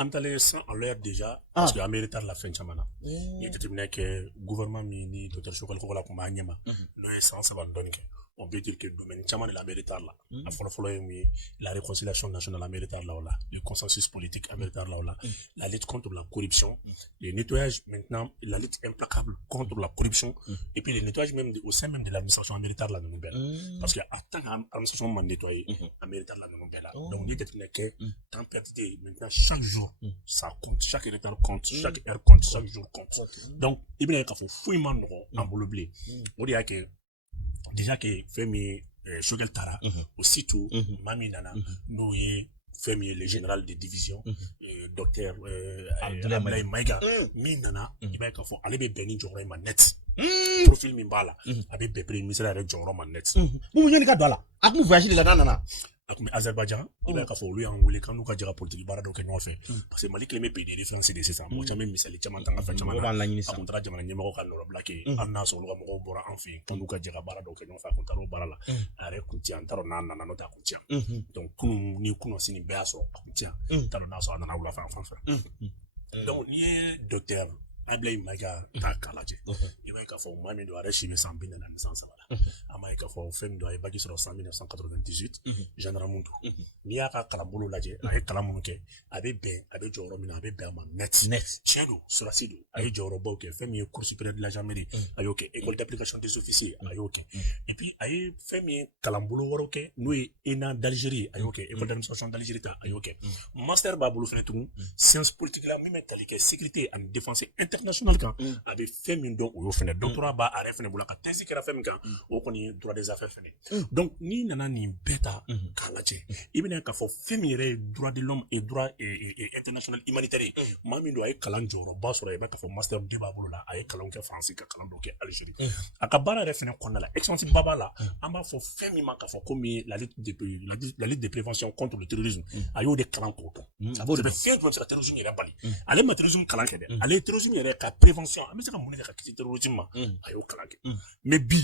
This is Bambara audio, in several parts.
Amtale sans en l'air déjà, parce que Amérique la fin chamana. Il était terminé que gouvernement mini, docteur Chokal Kola Kumanyama, no essence abandonné. On peut dire que le domaine chamana la Amérique là. La fois la réconciliation nationale Amérique là, le consensus politique Amérique là, la lutte contre la corruption, le nettoyage maintenant, la lutte implacable contre la corruption, et puis le nettoyage même au sein même de l'administration Amérique là, parce que à tant l'administration m'a nettoyé, Amérique là, donc il était terminé que tant perdu maintenant chaque jour, ça compte, chaque retard compte, chaque heure compte, chaque jour compte. Donc, il y a un fouillement en blé. On dit que déjà que Femi Choguel Tara, aussitôt, Mami Nana, nous Femi le général de division, docteur Abdoulaye Maïga, Minana, il va être fort, allez Beni Joro Manet. Profil Mimbala, avec Bepre, ministère de Joro Manet. Vous voyez les gars là, à vous voyagez là nana. Azerbaïdjan, il va falloir lui envoyer quand nous avons politique barado que nous fait parce que Mali qui met pays de référence de ça moi jamais misali chama tanga fa chama a contrat jamana nyemako kan no blaqué anna so lo mo bora enfin quand nous avons barado que nous fait contrat barala are kunti antaro na no ta kunti donc kunu ni kuno sini be aso kunti taro na so na wula fa donc ni docteur Ablaye Maga ta kalaje il va faire moi do arracher mes 100 000 dans la naissance voilà ama ka fo femme do ay bagi sur 1998 général Muntu ni aka kalambolo laje ay kalamuno ke abe ben abe joro mina abe ben ma net cheno sur sido ay joro bo ke femme cours supérieur de la gendarmerie ayo ke école d'application des officiers ayo ke et puis ay femme kalambolo woro ke nous ena d'Algérie ayo ke école d'administration d'Algérie ta ayo ke master babulu fenetu sciences politiques la mi metali ke sécurité en défense international kan avec fait min don o fene doctorat ba arrêt fene bula ka thèse kera fait min kan o koni droit des affaires fene donc ni nana ni beta kalaje ibina ka fo femire droit de l'homme et droit et international humanitaire mami do ay kalan joro ba sura ba ka fo master de ba bula ay kalan ke français ka kalan do ke Algérie akabara re fene konna la extension baba la amba fo femi ma ka fo comme la lutte de prévention contre le terrorisme ayo de kalan ko ça veut dire fait contre le terrorisme ira bali ale terrorisme kalan ke ale terrorisme ka prévention mais c'est comme on est ka kiti terrorisme ayo kalake mais bi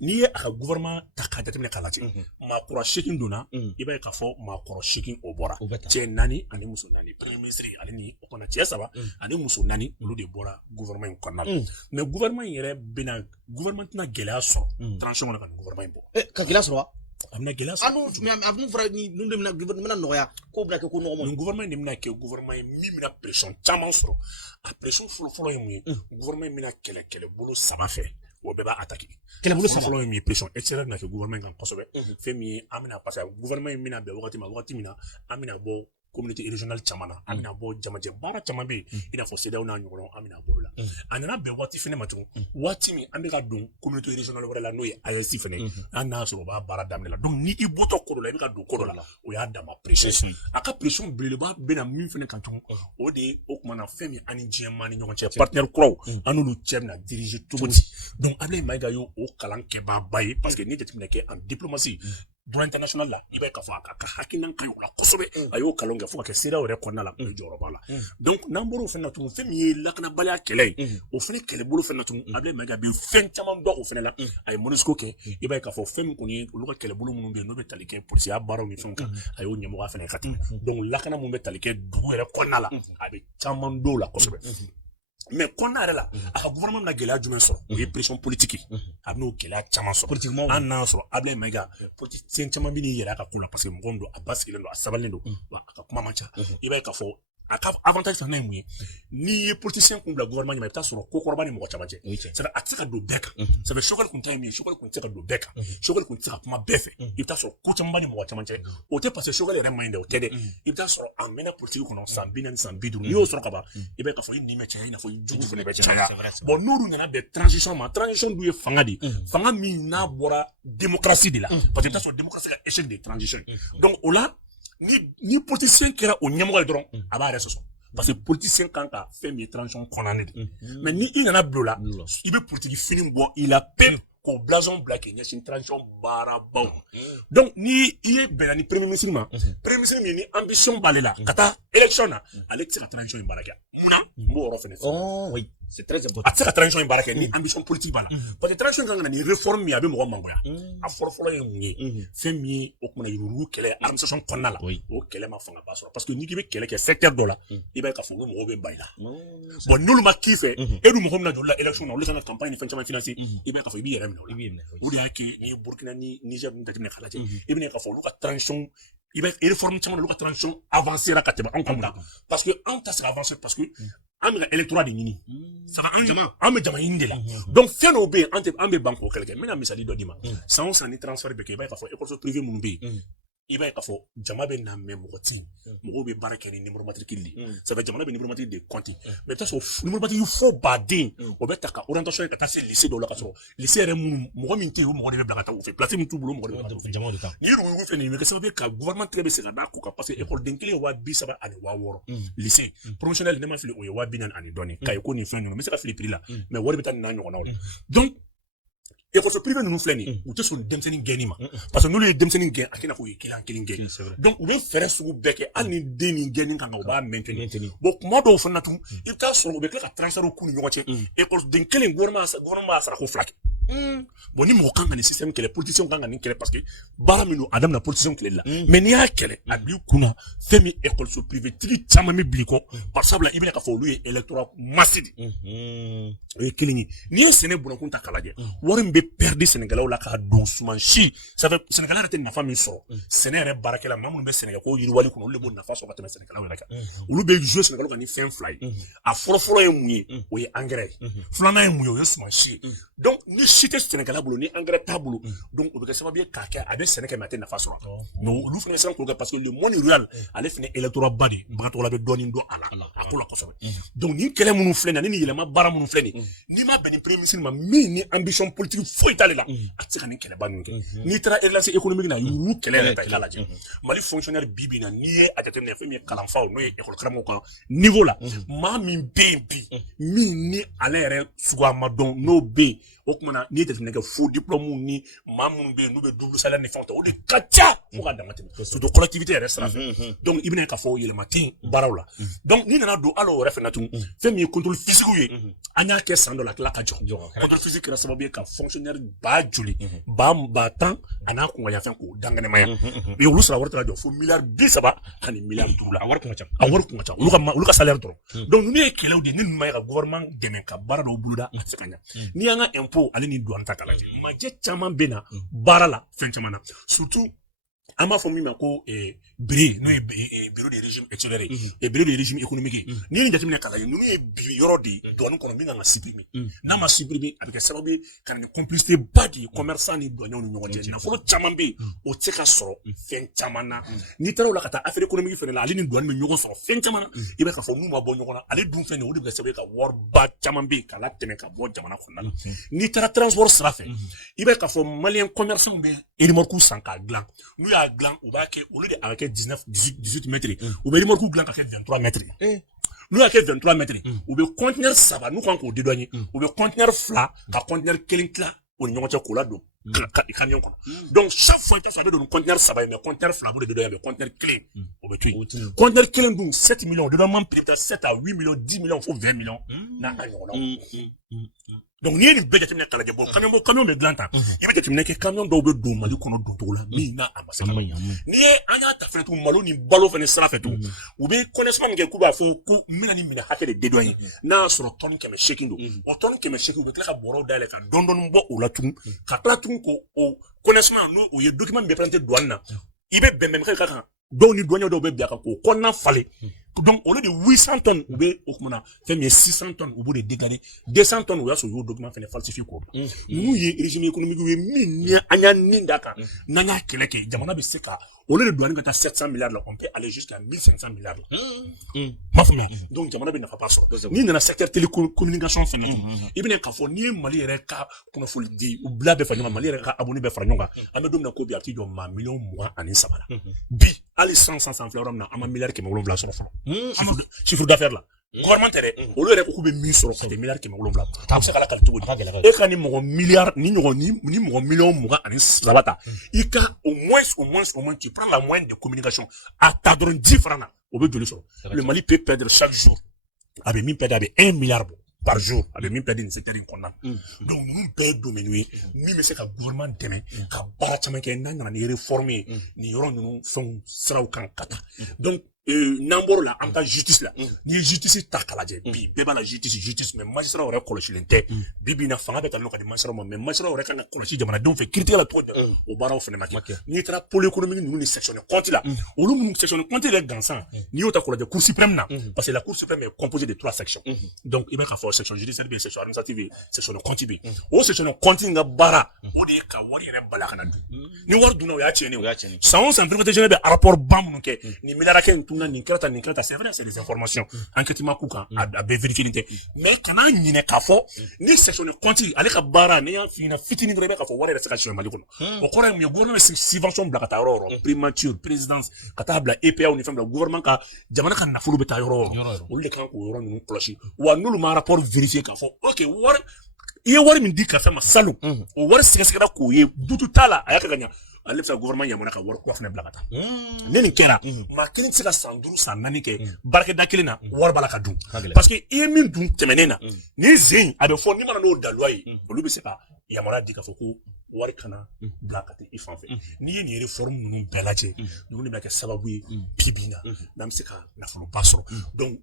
ni ye aka gouvernement ta ka jateminɛ k'a lajɛ maakɔrɔ 8 donna i b'a ye k'a fɔ maakɔrɔ 8 o bɔra cɛ 4 ani muso 4 premier ministre ale ni o kɔnɔ cɛ 3 ani muso 4 olu de bɔra gouvernement in kɔnɔna la mais gouvernement in yɛrɛ bɛna gouvernement tɛna gɛlɛya sɔrɔ transition kɔnɔ ka nin gouvernement in bɔ ka gɛlɛya sɔrɔ a bɛna gɛlɛya sɔrɔ a bɛna fɔra ni ninnu de bɛna gouvernement nɔgɔya ko bɛna kɛ ko nɔgɔma nin gouvernement de bɛna kɛ gouvernement ye min bɛna pression caman sɔrɔ a pression fɔlɔ ye mun ye gouvernement in bɛna kɛlɛbolo 3 fɛ o bɛɛ b'a attaquer kɛlɛbolo fɔlɔ ye min ye pression extérieure bɛna kɛ gouvernement kan kosɛbɛ fɛn min ye an bɛna parce que gouvernement in bɛna bɛn wagati min na an bɛna bɔ communauté régionale caman na an bɛna bɔ jamajɛ baara caman bɛ yen i n'a fɔ CEDEAO n'a ɲɔgɔnnaw an bɛna bɔ o la a nana bɛn waati fɛnɛ ma tugun waati min an bɛ ka don communauté régionale wɛrɛ la n'o ye AES fɛnɛ an n'a sɔrɔ o b'a baara daminɛ la donc ni i bɔtɔ ko dɔ la i bɛ ka don ko dɔ la o y'a dama pression a ka pression belebeleba bɛna min fɛnɛ kan tugun o de ye o kumana fɛn min ani diɲɛmaa ni ɲɔgɔn cɛ partenaire kuraw an n'olu cɛ bɛna diriger cogo di donc Ablaye Mayiga y'o kalan kɛbaaba ye parce que ni jateminɛ kɛ en diplomatie droit international la i b'a ye k'a fɔ a ka hakilina ka ɲi o la kosɛbɛ a y'o kalan kɛ fo ka kɛ CEDEAO yɛrɛ kɔnɔna la o ye jɔyɔrɔba la donc n'an bɔra o fɛnɛ na tugun fɛn min ye lakanabaliya kɛlɛ ye o fɛnɛ kɛlɛbolo fɛnɛ na tugun Ablaye Mayiga bɛ fɛn caman dɔn o fɛnɛ la a ye MONUSCO kɛ i b'a ye k'a fɔ fɛn min kɔni ye olu ka kɛlɛbolo minnu bɛ yen n'o bɛ tali kɛ polisiya baaraw ni fɛnw kan a y'o ɲɛmɔgɔya fɛnɛ ka tɛmɛ donc lakana mun bɛ tali kɛ dugu yɛrɛ kɔnɔna la a bɛ caman dɔn o la kosɛbɛ mais kɔnɔna yɛrɛ la a ka gouvernement bɛna gɛlɛya jumɛn sɔrɔ o ye pression politique a bɛn'o gɛlɛya caman sɔrɔ politiquement an n'a sɔrɔ Ablaye Mayiga politicien caman bɛ n'i yɛrɛ a ka ko la parce que mɔgɔ min don a basigilen don a sabalilen don wa a ka kuma man ca i b'a ye k'a fɔ a ka avantage fana ye mun ye n'i ye politicien kun bila gouvernement ɲɛma i bɛ taa sɔrɔ ko kɔrɔba ni mɔgɔ caman cɛ c'est à dire a tɛ se ka don bɛɛ kan ça fait Choguel kun ta ye min ye Choguel kun tɛ se ka don bɛɛ kan Choguel kun tɛ se ka kuma bɛɛ fɛ i bɛ taa sɔrɔ ko camanba ni mɔgɔ caman cɛ o tɛ parce que Choguel yɛrɛ man ɲi dɛ o tɛ dɛ i bɛ taa sɔrɔ a mɛnna politique kɔnɔ san 40 san 50 n'i y'o sɔrɔ ka ban i b'a ye k'a fɔ i ni bɛ caya i n'a fɔ i jugu fana bɛ caya bon n'olu nana bɛn transition ma transition dun ye fanga de ye fanga min n'a bɔra démocratie de la parce que i bɛ taa sɔrɔ démocratie ka échec de transition donc o la ni politicien kɛra o ɲɛmɔgɔ ye dɔrɔn a b'a yɛrɛ sɔsɔ parce que politicien kan ka fɛn min ye transition kɔnɔna de mais ni i nana bila o la i bɛ politique fini bɔ i la pewu k'o blason bila k'i ɲɛsin transition baarabaw donc ni i ye bɛnna ni premier ministre ma premier ministre min ni ambition b'ale la ka taa élection na ale tɛ se ka transition in baara kɛ munna n b'o yɔrɔ fɛnɛ fɔ C'est très important. A tɛ se ka transition in baara kɛ ni ambition politique b'a la parce que transition kan ka na ni réforme min a bɛ mɔgɔ mangoya a fɔlɔfɔlɔ ye mun ye fɛn min ye o kumana yurugu kɛlɛ administration kɔnɔna la o kɛlɛ ma fanga ba sɔrɔ parce que n'i k'i bɛ kɛlɛ kɛ secteur dɔ la i b'a ye k'a fɔ ko mɔgɔw bɛ ba i la bon n'olu ma k'i fɛ e dun mɔgɔ min na joli la élection na olu kan ka campagne ni fɛn caman financer i b'a ye k'a fɔ i b'i yɛrɛ minɛ o la o de y'a kɛ ni Burkina ni Niger ninnu jateminɛ k'a lajɛ i bɛna ye k'a fɔ olu ka transition i bɛ réforme caman olu ka transition avancera ka tɛmɛ anw kan mun parce que anw ta se ka avancer parce que an bɛ ka électorat de ɲini ça va an bɛ jama ɲini de la donc fɛn dɔw bɛ yen an bɛ ban k'o kɛlɛ kɛ n bɛna misali dɔ d'i ma san o san ni transfert bɛ kɛ i b'a ye k'a fɔ école privée minnu bɛ yen i b'a ye k'a fɔ jama bɛ na mɛ mɔgɔ tɛ yen mɔgɔw bɛ baara kɛ ni numéro matricule de ça fait jamana bɛ numéro matricule de compter mais i bɛ t'a sɔrɔ numéro matricule fo baden o bɛ ta ka orientation ka taa se lycée dɔw la ka sɔrɔ lycée yɛrɛ minnu mɔgɔ min tɛ yen o mɔgɔ de bɛ bila ka taa u fɛ place min t'u bolo mɔgɔ de bɛ ka taa u fɛ jama de ta ni yurugu filɛ nin ye bɛ kɛ sababu ye ka gouvernement tɛgɛ bɛ se ka d'a ko kan parce que école den kelen ye 230 ani 6000 lycée professionnel ne ma fili o ye 240 ani dɔɔni kaye ko nin fɛn ninnu n bɛ se ka fili prix la mais wari bɛ taa nin n'a ɲɔgɔnnaw la donc école privée ninnu filɛ nin ye u tɛ sɔn denmisɛnnin gɛnni ma parce que n'olu ye denmisɛnnin gɛn a kɛnɛ fɔ u ye kelen gɛn donc u bɛ fɛɛrɛ sugu bɛɛ kɛ hali ni den nin gɛnni kan u b'a maintenir bon kuma dɔw fana tun i bɛ taa sɔrɔ u bɛ tila ka transfert k'u ni ɲɔgɔn cɛ école den kelen gouvernement b'a sara ko 2 kɛ bon ni mɔgɔ kan ka nin système kɛlɛ politicien kan ka nin kɛlɛ parce que baara min don a daminɛ politicien kɛlɛli la mais n'i y'a kɛlɛ a b'i kunna fɛn min école privée tigi caman bɛ bili kɔ par sabula i bɛna k'a fɔ olu ye électorat massif de o ye kelen ye n'i ye sɛnɛ bunakun ta k'a lajɛ wari min bɛ perdre sɛnɛkɛlaw la k'a don suman si ça fait sɛnɛkɛla yɛrɛ tɛ nafa min sɔrɔ sɛnɛ yɛrɛ baarakɛla maa minnu bɛ sɛnɛkɛko yiriwali kɔnɔ olu de b'o nafa sɔrɔ ka tɛmɛ sɛnɛkɛlaw yɛrɛ kan olu bɛ jouer sɛnɛkɛlaw kan ni fɛn 2 ye a fɔlɔfɔlɔ ye mun ye o ye engrais ye filanan ye mun ye o ye suman si ye donc ni si tɛ sɛnɛkɛla bolo ni engrais t'a bolo donc o bɛ kɛ sababu ye k'a kɛ a bɛ sɛnɛ kɛ mais a tɛ nafa sɔrɔ mais olu fana bɛ siran k'o kɛ parce que le monde rural ale fana électorat ba de bagatɔla bɛ dɔɔnin dɔn a la a ko la kosɛbɛ donc ni kɛlɛ minnu filɛ nin ye ni yɛlɛma baara minnu filɛ nin ye n'i ma bɛn ni premier ministre ma min ni ambition politique foyi t'ale la a tɛ se ka nin kɛlɛba ninnu kɛ n'i taara relance économique na yurugu kɛlɛ yɛrɛ ta i k'a lajɛ mali fonctionnaire bi bi in na n'i ye a jateminɛ fɛn min ye kalanfaw n'o ye école karamɔgɔw kan niveau la maa min bɛ yen bi min ni ale yɛrɛ suguya ma dɔn n'o bɛ yen o kumana n'i ye jateminɛ kɛ faux diplôme ni maa minnu bɛ yen n'u bɛ double salaire ni fɛnw ta o de ka ca fo ka dama tɛmɛ surtout collectivité yɛrɛ sira fɛ donc i bɛna ye k'a fɔ yɛlɛma tɛ baaraw la donc n'i nana don hali o yɛrɛ fana tun fɛn min ye contrôle physique ye an y'a kɛ san dɔ la tila ka jɔ contrôle physique kɛra sababu ye ka fonctionnaire ba joli ba tan a n'a kunkan fɛn k'o dangɛnɛmaya mais olu sara wari tɛ jɔ fo miliyari 30 ani miliyari 5 la a wari kun ka ca olu ka salaire dɔrɔn donc ninnu ye kɛlɛw de ye ni ninnu ma ye ka gouvernement dɛmɛ ka baara dɔw boloda a tɛ se ka ɲɛ n'i y'an ka impôt ale ni douane ta k'a lajɛ majɛ caman bɛ na baara la fɛn caman na surtout an b'a fɔ min ma ko BRI n'o ye bureau de régime extérieur ye bureau de régime économique ye n'i ye nin jateminɛ k'a lajɛ ninnu ye yɔrɔ de ye douane kɔnɔ min kan ka supprimer n'a ma supprimer a bɛ kɛ sababu ye ka na ni complicité ba de ye commerçant ni douaniers ni ɲɔgɔn cɛ nafolo caman bɛ yen o tɛ se ka sɔrɔ fɛn caman na n'i taara o la ka taa affaire économique fana la ale ni douane bɛ ɲɔgɔn sɔrɔ fɛn caman na i b'a k'a fɔ n'u ma bɔ ɲɔgɔn na ale dun fɛn nin o de bɛ kɛ sababu ye ka wariba caman bɛ yen k'a latɛmɛ ka bɔ jamana kɔnɔna la n'i taara transport sira fɛ i b'a k'a fɔ maliyɛn commerçant bɛ remorque san k'a dilan n'u y'a dilan u b'a kɛ olu de a ka kɛ 18 mètres u bɛ remorque dilan ka kɛ 23 mètres n'u y'a kɛ 23 mètres u bɛ conteneur 3 n'u kan k'o dédouaner u bɛ conteneur 2 ka conteneur 1 tila o ni ɲɔgɔn cɛ k'o ladon camion kɔnɔ donc chaque fois i t'a sɔrɔ a bɛ don conteneur 3 ye mais conteneur 2 b'o de dédouaner mais conteneur 1 o bɛ to yen conteneur 1 dun 7 millions dédouanement prix bɛ 7 à 8 millions 10 millions fo 20 millions n'a ɲɔgɔnnaw donc n'i ye nin bɛɛ jateminɛ k'a lajɛ bon camion bɛ dilan tan i bɛ jateminɛ kɛ camion dɔw bɛ don mali kɔnɔ don cogo la min n'a a ma se ka n'i ye an y'a ta fɛnɛ tun malo ni balo fɛnɛ sira fɛ tun u bɛ connaissement min kɛ k'u b'a fɔ ko n bɛna nin minɛ hakɛ de dédouaner n'a y'a sɔrɔ tonne 800 don o tonne 800 u bɛ tila ka bɔrɔw dayɛlɛ ka dɔɔni bɔ o la tun ka tila tun k'o connaissement n'o o ye document min bɛ présenté douane na i bɛ bɛnbɛn kɛ ka kan dɔw ni douanier dɔw bɛ bɛn a kan k'o kɔnɔna falen donc au lieu de 800 tonnes u bɛ o kumana fɛn min ye 600 tonnes u b'o de dégainer 200 tonnes o y'a sɔrɔ u y'o document fɛnɛ falsifié k'o bila ninnu ye régime économique ye min ni an y'a nin d'a kan n'an y'a kɛlɛ kɛ jamana bɛ se ka au lieu de douane ka taa 700 milliards la on peut aller jusqu'à 1500 milliards la m'a faamuya donc jamana bɛ nafa ba sɔrɔ n'i nana secteur télécommunication fɛnɛ i bɛna k'a fɔ n'i ye mali yɛrɛ ka kunnafoni di u bila bɛɛ fara ɲɔgɔn kan mali yɛrɛ ka abonné bɛɛ fara ɲɔgɔn kan an bɛ don min na ko bi a t'i jɔ maa miliyɔn 23 la bi hali san filɛ yɔrɔ min na an ma miliyari 700 sɔrɔ fɔlɔ chiffre d'affaires la gouvernement tɛ dɛ olu yɛrɛ ko k'u bɛ min sɔrɔ ka tɛ miliyari 700 a bɛ se ka lakali cogo di e ka ni mɔgɔ miliyari ni mɔgɔ miliyɔn 23 ta i ka au moins tu prends la moyenne de communication a ta dɔrɔn 10 francs na o bɛ joli sɔrɔ le Mali peut perdre chaque jour a bɛ min perdre a bɛ 1 milliard bɔ par jour avec min perdre une secteur inconnan donc nous perdre domaine mi me se ka gouvernement demain ka bara chama ke nan na ni réformer ni yoro nous sont sera kan kata donc n'amboro la en tant justice la ni justice ta kalaje bi beba la justice mais magistrat aurait kolocilente bibi na fanga beta no ka di magistrat mais magistrat aurait kan koloci jamana donc fait critiquer la trop au bara fene maki ni tra pôle économique nous ni section compte là au lu section compte les gansan ni ota koloje cour suprême na parce que la cour suprême est composée de 3 sections donc il va ka for section judiciaire bien section administrative section compte bi o section compte nga bara o de ka wari ne bala kana ni war duna ya chene sans en privé général rapport bam ke ni milara ke c'est vrai, c'est des informations. Enquête ma kuka, à vérifier mais quand on y est kafo, ni section de compte, allez ka bara, ni en fina fitini de rebeka fo, wale la section de malikono. Au cours du gouvernement, c'est subvention blakata roro, primature, présidence, katabla, EPA, on est fait le gouvernement ka, jamana ka nafulu beta roro. On le kan ko roro nous clocher. Ou à nous le rapport vérifier kafo. Ok, war, iye war min di ka fa ma salu. O war sekesera ko ye butu tala ayaka ganya. Ale fisa gouvernement yamana ka war ko fana blakata neni kera ma kelen sika sanduru san nani ke barke da kelena war bala ka dun parce que i min dun temenena ni zen abe fo ni mana no dalwai olu be se ka yamana di ka fo ko war kana blakata i fanfe ni ni réforme nu belaje nu ni ba ke sababu pibina nam se ka na fo pasoro donc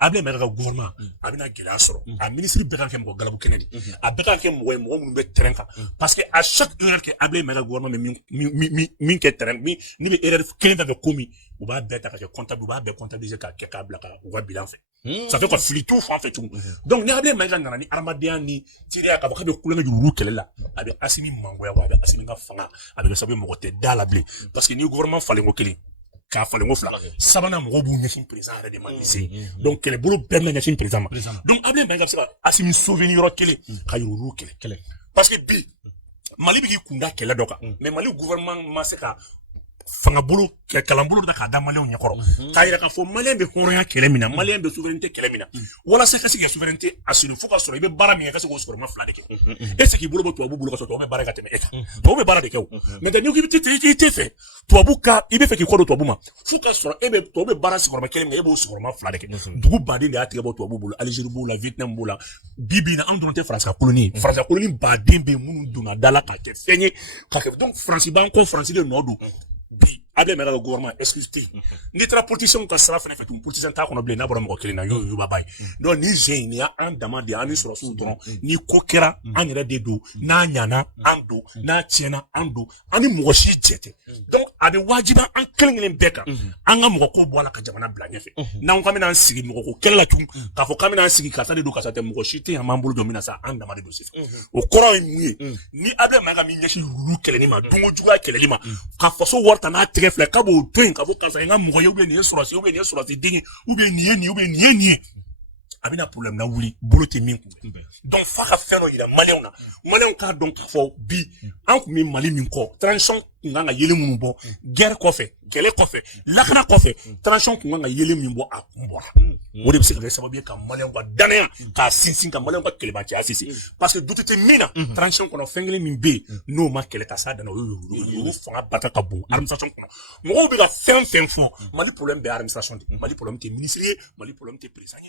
able mera gouvernement abina gila soro a ministre be kan ke mo galabu kenedi a be kan ke mo mun be trenka parce que à chaque heure que able mera gouvernement min ke terrain mi ni be erreur kelen da komi ou ba beta ka comptable ou ba be comptabiliser ka blaka ou ba bilan fait ça fait quoi flitou en fait tout donc ni able mera ngana ni armadia ni tiria ka ba be kulanga juru kelela abe asimi mangoya wa abe asimi nga fanga abe sabe mo te dala blé parce que ni gouvernement fallait ngo kelen ka fallait ngo fla sabana mo bu nyefin président de mandisi donc quel bolo berne nyefin président donc able mera ngaba asimi souvenir ro kele ka yuru kele parce que bi Mali bi kunda kele doka mais Mali gouvernement ma se ka fanga bulu kalambulu da ka da Mali on yakoro ka ira ka fo Mali be horoya kele mina Mali be souveraineté kele mina wala se ka se souveraineté asinu fuka soro be bara mi ka se ko soro ma fla de ke et ce qui bulu bo to abu bulu ka so to be bara ka teme eta to be bara de ke mais da ni ki te fait to abu ka ibe fe ki ko do to abu ma fuka soro e be to be bara soro ma kele mi e bo soro ma fla de ke dugu badi de ati bo to abu bulu Algérie bulu Vietnam bulu bibi na andronte France ka colonie badi be munu duna dala ka ke fenye ka ke donc France ban ko France de nodu able mera gouvernement exclusif ni tra politicien ka sara fana fait un politicien ta kono ble na bora mo kelina yo babay donc ni jeune ni an demande ani soro su don ni kokera an yɛrɛ de do na nyana ando na tiena ando ani mo shi jete donc abe wajiba an kelen beka an ga mo ko bola ka jamana bla nyefe na on kamina sigi mo ko kella tum ka fo kamina sigi ka sa de do ka sa te mo shi te amambulu do mina sa an demande do sif o koro ni able mera mi nyeshi ruru keleni ma dongo juga keleni ma ka fo so worta na refle kabo train kabo kasa nga mugoye ou bien ni sur la dingue ou bien ni abina problème na wuli bolo te min donc fa ka feno ila malien ka donc fo bi an ku mi mali min ko transition nga yele mun bo guerre ko fe kele ko fe lakana ko fe transition nga yele min bo akumbora o de be se ka sababu ka malien ko danaya ka sinsin ka malien ko kele ba ci asisi parce que douté te mina transition ko no fengele min be no ma kele ka sa dana o fanga bata ka bon administration ko mo bi ka fen fo mali problème be administration mali problème te ministériel mali problème te président